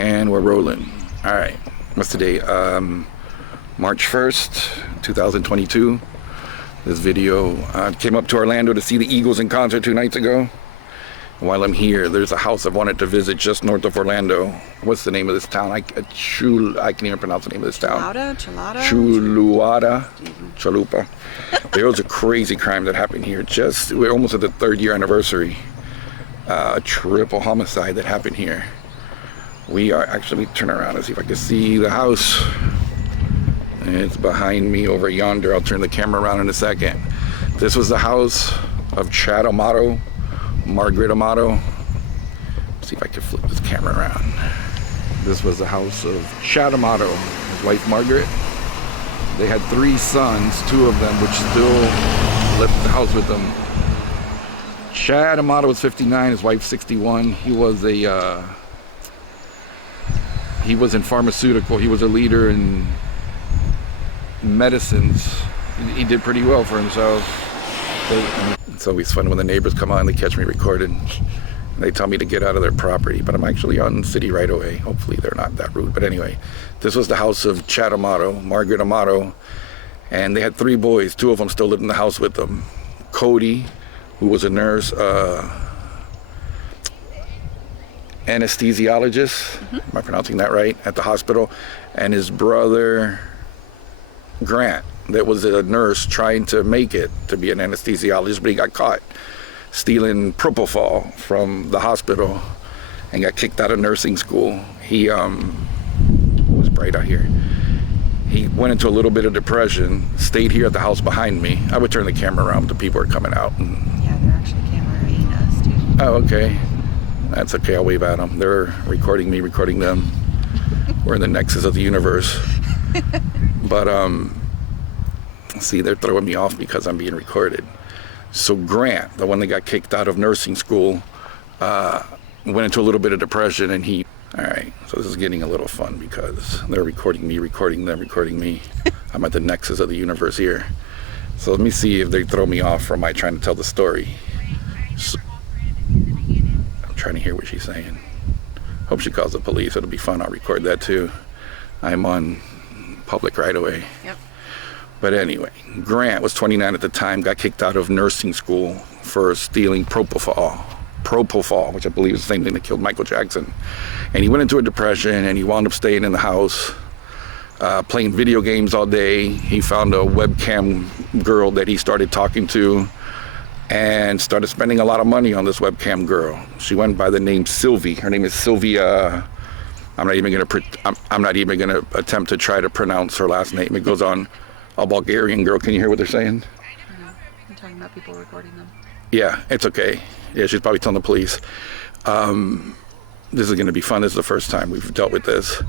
And we're rolling. All right, what's today? March 1st, 2022. This video, I came up to Orlando to see the Eagles in concert 2 nights ago. And while I'm here, there's a house I've wanted to visit just north of Orlando. What's the name of this town? I can't even pronounce the name of this town. Chalupa. There was a crazy crime that happened here. We're almost at the 3rd year anniversary. A triple homicide that happened here. We are actually, turn around and see if I can see the house. It's behind me over yonder. I'll turn the camera around in a second. This was the house of Chad Amato, Margaret Amato. Let's see if I can flip this camera around. This was the house of Chad Amato, his wife Margaret. They had 3 sons, 2 of them which still lived in the house with them. Chad Amato was 59, his wife 61. He was in pharmaceutical. He was a leader in medicines. He did pretty well for himself. It's always fun when the neighbors come on, they catch me recording. They tell me to get out of their property, but I'm actually on city right away. Hopefully they're not that rude. But anyway, this was the house of Chad Amato, Margaret Amato, and they had 3 boys. 2 of them still lived in the house with them. Cody, who was a nurse, anesthesiologist, am I pronouncing that right, at the hospital, and his brother Grant, that was a nurse trying to make it to be an anesthesiologist, but he got caught stealing propofol from the hospital and got kicked out of nursing school. He was bright out here. He went into a little bit of depression, stayed here at the house behind me. I would turn the camera around, but the people are coming out. Yeah, they're actually cameraing us too. Oh, okay. That's okay, I'll wave at them. They're recording me, recording them. We're in the nexus of the universe. But, see, they're throwing me off because I'm being recorded. So Grant, the one that got kicked out of nursing school, went into a little bit of depression, and all right, so this is getting a little fun because they're recording me, recording them, recording me. I'm at the nexus of the universe here. So let me see if they throw me off from my trying to tell the story. So, I'm trying to hear what she's saying. Hope she calls the police. It'll be fun. I'll record that too. I'm on public right away. Yep. But anyway, Grant was 29 at the time, got kicked out of nursing school for stealing propofol, which I believe is the same thing that killed Michael Jackson. And he went into a depression, and he wound up staying in the house, playing video games all day. He found a webcam girl that he started talking to and started spending a lot of money on this webcam girl. She went by the name Sylvie. Her name is Sylvia. I'm not even gonna attempt to try to pronounce her last name. It goes on. A Bulgarian girl. Can you hear what they're saying? I'm talking about people recording them. Yeah, it's okay. Yeah, she's probably telling the police. This is going to be fun. This is the first time we've dealt with this.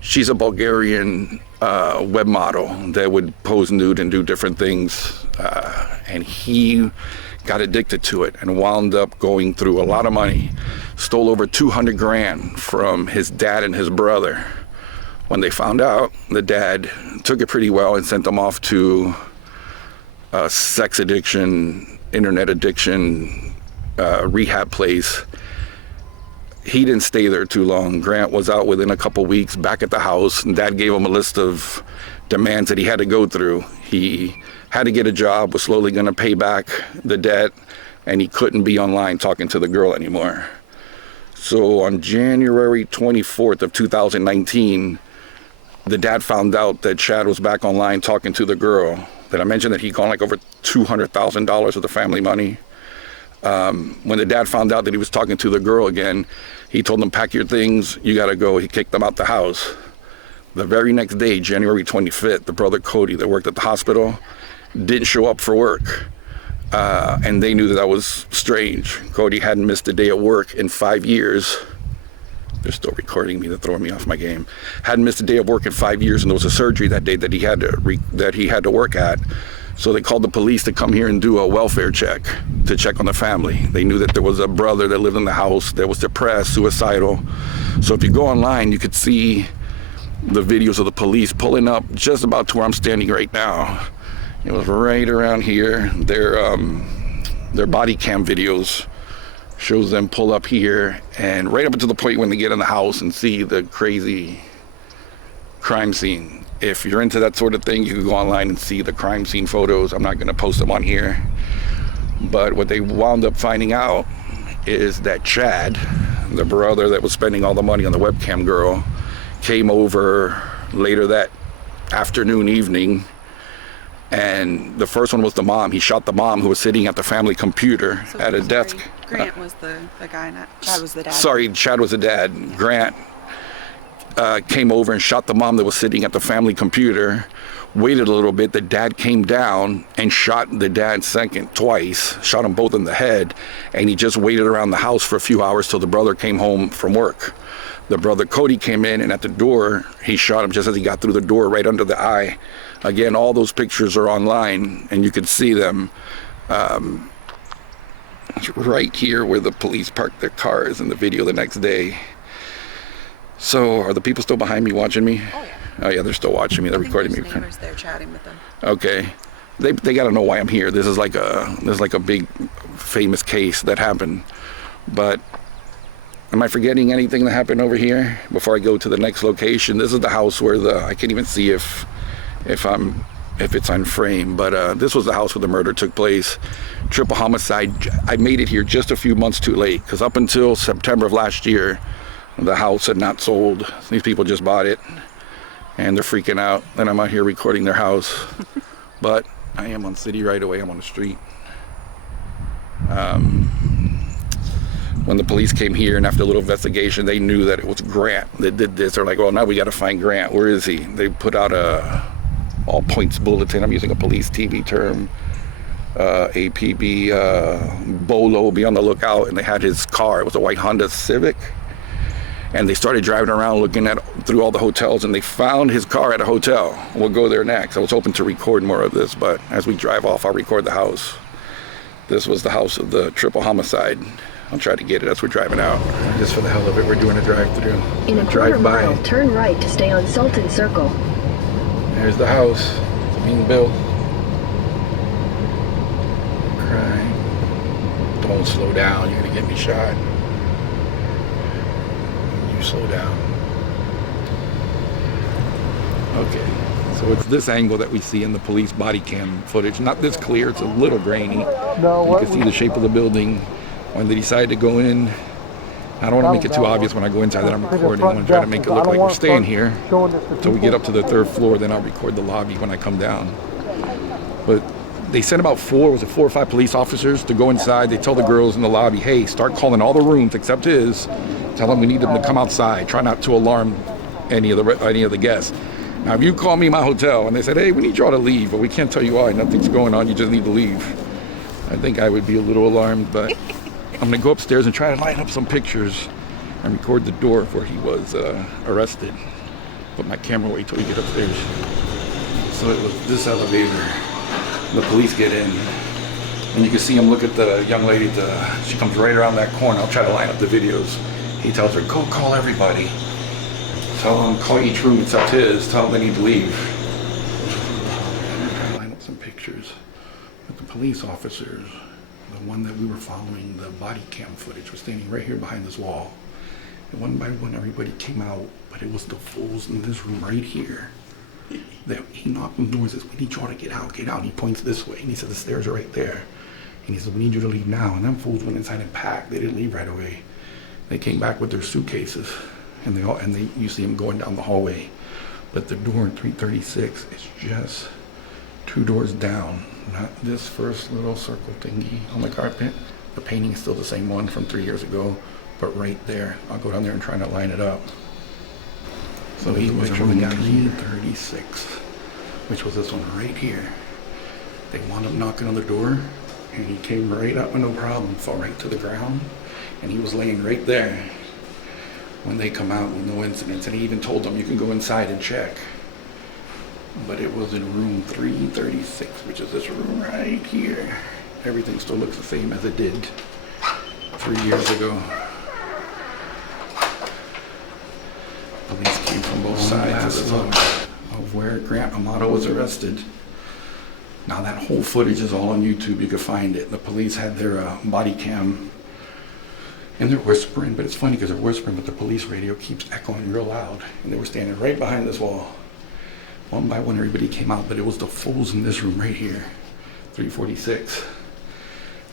She's a Bulgarian web model that would pose nude and do different things. And he got addicted to it and wound up going through a lot of money. Stole over 200 grand from his dad and his brother. When they found out, the dad took it pretty well and sent them off to a sex addiction, internet addiction, rehab place. He didn't stay there too long. Grant was out within a couple weeks, back at the house, and Dad gave him a list of demands that he had to go through. He had to get a job, was slowly going to pay back the debt, and he couldn't be online talking to the girl anymore. So on January 24th of 2019, the dad found out that Chad was back online talking to the girl. That I mentioned that he'd gone like over $200,000 of the family money. When the dad found out that he was talking to the girl again, he told them, pack your things, you gotta go. He kicked them out the house. The very next day, January 25th, the brother Cody that worked at the hospital didn't show up for work. And they knew that was strange. Cody hadn't missed a day at work in 5 years. They're still recording me. They're throwing me off my game. Hadn't missed a day of work in 5 years, and there was a surgery that day that he had to work at. So they called the police to come here and do a welfare check to check on the family. They knew that there was a brother that lived in the house that was depressed, suicidal. So if you go online, you could see the videos of the police pulling up just about to where I'm standing right now. It was right around here. Their body cam videos shows them pull up here, and right up until the point when they get in the house and see the crazy crime scene. If you're into that sort of thing, you can go online and see the crime scene photos. I'm not going to post them on here. But what they wound up finding out is that Chad, the brother that was spending all the money on the webcam girl, came over later that afternoon, evening, and the first one was the mom. He shot the mom who was sitting at the family computer at a desk. Grant was the guy, not Chad was the dad. Sorry, Chad was the dad. Yeah. Grant came over and shot the mom that was sitting at the family computer, waited a little bit. The dad came down and shot the dad twice, shot them both in the head, and he just waited around the house for a few hours till the brother came home from work. The brother Cody came in, and at the door, he shot him just as he got through the door, right under the eye. Again, all those pictures are online, and you can see them right here where the police parked their cars in the video the next day. So, are the people still behind me watching me? Oh, yeah. Oh, yeah, they're still watching me. They're recording me. Neighbors there chatting with them. Okay. They got to know why I'm here. This is like a big famous case that happened. But am I forgetting anything that happened over here before I go to the next location? This is the house where I can't even see if it's on frame, but this was the house where the murder took place. Triple homicide. I made it here just a few months too late, because up until September of last year, the house had not sold. These people just bought it, and they're freaking out. And I'm out here recording their house. But I am on city right away. I'm on the street. When the police came here, and after a little investigation, they knew that it was Grant that did this. They're like, well, now we got to find Grant. Where is he? They put out a all points bulletin. I'm using a police TV term. APB, Bolo, be on the lookout. And they had his car. It was a white Honda Civic. And they started driving around looking through all the hotels, and they found his car at a hotel. We'll go there next. I was hoping to record more of this, but as we drive off, I'll record the house. This was the house of the triple homicide. I'll try to get it as we're driving out. Just for the hell of it, we're doing a drive-through. In a quarter mile, turn right to stay on Sultan Circle. There's the house. It's being built. Crime. Don't slow down. You're gonna get me shot. Slow down. Okay, so it's this angle that we see in the police body cam footage. Not this clear, it's a little grainy. You can see the shape of the building. When they decide to go in, I don't want to make it too obvious when I go inside that I'm recording. I want to try to make it look like we're staying here until we get up to the third floor, then I'll record the lobby when I come down. But they sent about 4 or 5 police officers to go inside. They tell the girls in the lobby, hey, start calling all the rooms except his. Tell them we need them to come outside. Try not to alarm any of the guests. Now, if you call me my hotel and they said, hey, we need y'all to leave, but we can't tell you why, nothing's going on, you just need to leave, I think I would be a little alarmed, but I'm going to go upstairs and try to line up some pictures and record the door where he was arrested. Put my camera away till we get upstairs. So it was this elevator. The police get in. And you can see him look at the young lady. She comes right around that corner. I'll try to line up the videos. He tells her, go call everybody. Tell them, call each room except his. Tell them they need to leave. Try to line up some pictures. But the police officers, the one that we were following, the body cam footage, was standing right here behind this wall. And one by one, everybody came out. But it was the fools in this room right here. He knocked on the door and says, we need y'all to get out, get out. And he points this way. And he said, the stairs are right there. And he said, we need you to leave now. And them fools went inside and packed. They didn't leave right away. They came back with their suitcases. And you see them going down the hallway. But the door in 336 is just 2 doors down. Not this first little circle thingy on the carpet. The painting is still the same one from 3 years ago. But right there, I'll go down there and try to line it up. So he was in 336, which was this one right here. They wound up knocking on the door, and he came right up with no problem, fell right to the ground, and he was laying right there when they come out with no incidents. And he even told them, you can go inside and check. But it was in room 336, which is this room right here. Everything still looks the same as it did 3 years ago. Police came from both sides of where Grant Amato was arrested. Now that whole footage is all on YouTube. You can find it. The police had their body cam And they're whispering, but it's funny because they're whispering, but the police radio keeps echoing real loud. And they were standing right behind this wall. One by one, everybody came out, but it was the fools in this room right here, 346.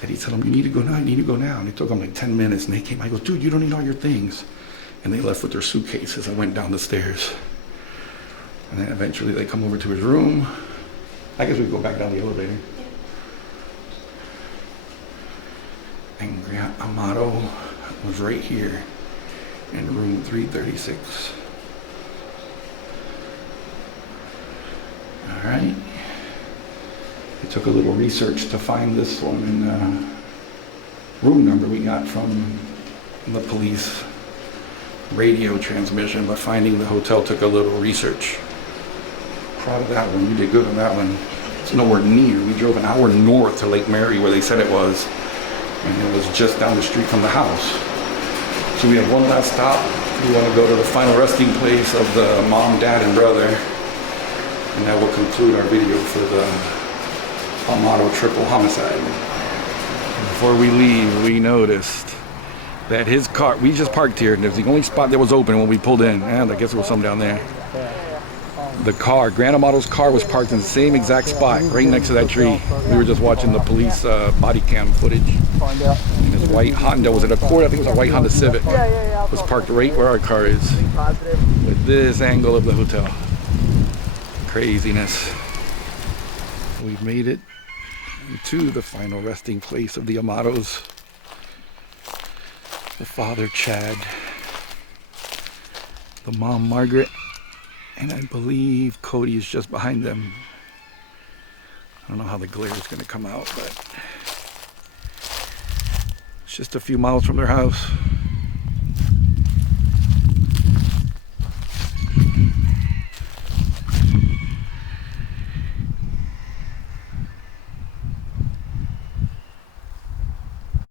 That he told them, you need to go now, you need to go now. And it took them like 10 minutes, and they came. I go, dude, you don't need all your things. And they left with their suitcases and went down the stairs. And then eventually they come over to his room. I guess we go back down the elevator. And Grant Amato was right here in room 336. All right. It took a little research to find this one, and room number we got from the police radio transmission, but finding the hotel took a little research. Proud of that one. You did good on that one. It's nowhere near. We drove an hour north to Lake Mary where they said it was, and it was just down the street from the house. So we have one last stop. We want to go to the final resting place of the mom, dad, and brother, and that will conclude our video for the Amato triple homicide. Before we leave, we noticed that his car, we just parked here, and it was the only spot that was open when we pulled in, and I guess there was some down there. The car, Grant Amato's car, was parked in the same exact spot, right next to that tree. We were just watching the police body cam footage. And his white Honda, was it a Accord? I think it was a white Honda Civic. Was parked right where our car is, with this angle of the hotel. Craziness. We've made it to the final resting place of the Amatos. The father, Chad. The mom, Margaret. And I believe Cody is just behind them. I don't know how the glare is going to come out, but it's just a few miles from their house.